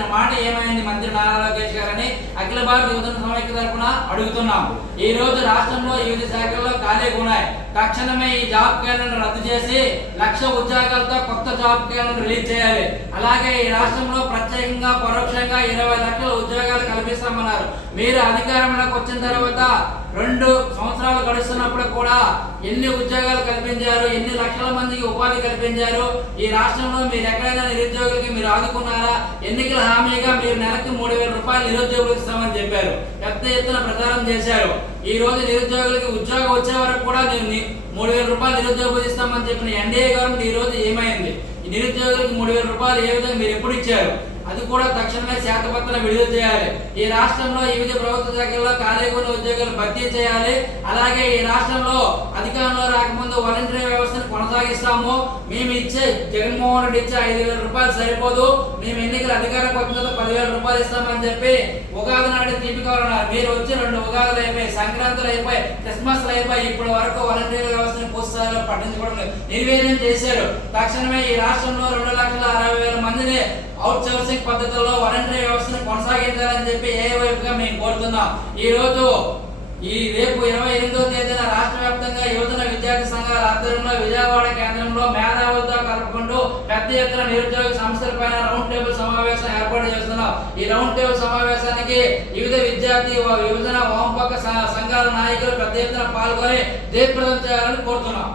మాట ఏమైంది మంత్రి నారా లోకేష్ గారని అఖిల భారత యువజన సమైక్య తరపున అడుగుతున్నాం. ఈ రోజు రాష్ట్రంలో వివిధ శాఖల్లో ఖాళీగా ఉన్నాయి. తక్షణమే ఈ జాబ్ క్యాలెండర్ రద్దు చేసి 1,00,000 ఉద్యోగాలతో కొత్త జాబ్ క్యాలెండర్ రిలీజ్ చేయాలి. అలాగే ఈ రాష్ట్రంలో ప్రత్యేకంగా పరోక్షంగా 20 లక్షల ఉద్యోగాలు కల్పిస్తామన్నారు. మీరు అధికారంలోకి వచ్చిన తర్వాత 2 సంవత్సరాలు గడుస్తున్నప్పుడు కూడా ఎన్ని ఉద్యోగాలు కల్పించారు, ఎన్ని లక్షల మందికి ఉపాధి కల్పించారు? ఈ రాష్ట్రంలో మీరు ఎక్కడైనా నిరుద్యోగులకి మీరు ఆదుకున్నారా? ఎన్నికల హామీగా మీరు నెలకు 3,000 రూపాయలు నిరుద్యోగులకు ఇస్తామని చెప్పారు. పెద్ద ఎత్తున ప్రచారం చేశారు. ఈ రోజు నిరుద్యోగులకి ఉద్యోగం వచ్చే వరకు కూడా 3,000 రూపాయలు నిరుద్యోగులు ఇస్తామని చెప్పిన ఎన్డీఏ గవర్నమెంట్ ఈ రోజు ఏమైంది? ఈ నిరుద్యోగులకు 3,000 రూపాయలు ఏ విధంగా మీరు ఎప్పుడు ఇచ్చారు? అది కూడా తక్షణమే శ్వేతపత్రం విడుదల చేయాలి. ఈ రాష్ట్రంలో వివిధ ప్రభుత్వ శాఖల్లో ఖాళీగా ఉన్న ఉద్యోగాలు భర్తీ చేయాలి. అలాగే ఈ రాష్ట్రంలో అధికారంలో రాకముందు వాలంటరీ వ్యవస్థను కొనసాగిస్తాము. మేము ఇచ్చే జగన్మోహన్ రెడ్డి ఇచ్చే 5,000 రూపాయలు సరిపోదు, మేము ఎన్నికల అధికారంకి వచ్చిన 10,000 రూపాయలు ఇస్తామని చెప్పి ఉగాది నాడు తీపికోవాలన్నారు. మీరు వచ్చి 2 ఉగాదులు అయిపోయి, సంక్రాంతులు అయిపోయి, క్రిస్మస్లు అయిపోయి, ఇప్పటి వరకు వాలంటరీ వ్యవస్థను పూర్తిస్థాయిలో పట్టించుకోవడం నిర్వీర్యం చేశారు. తక్షణమే ఈ రాష్ట్రంలో 2,60,000 మందిని అవుట్ సోర్సింగ్ పద్ధతుల్లో వాలంటరీ వ్యవస్థను కొనసాగించాలని చెప్పి ఏవైపుగా మేము కోరుతున్నాం. రేపు 28వ తేదీన రాష్ట్ర వ్యాప్తంగా యువజన విద్యార్థి సంఘాల ఆధ్వర్యంలో విజయవాడ కేంద్రంలో మేధావులతో కలుపుకుంటూ పెద్ద ఎత్తున నిరుద్యోగ సమస్యలపైన రౌండ్ టేబుల్ సమావేశం ఏర్పాటు చేస్తున్నాం. ఈ రౌండ్ టేబుల్ సమావేశానికి వివిధ విద్యార్థి యువజన వామపక్ష సంఘాల నాయకులు పెద్ద ఎత్తున పాల్గొని జయప్రదం చేయాలని కోరుతున్నాం.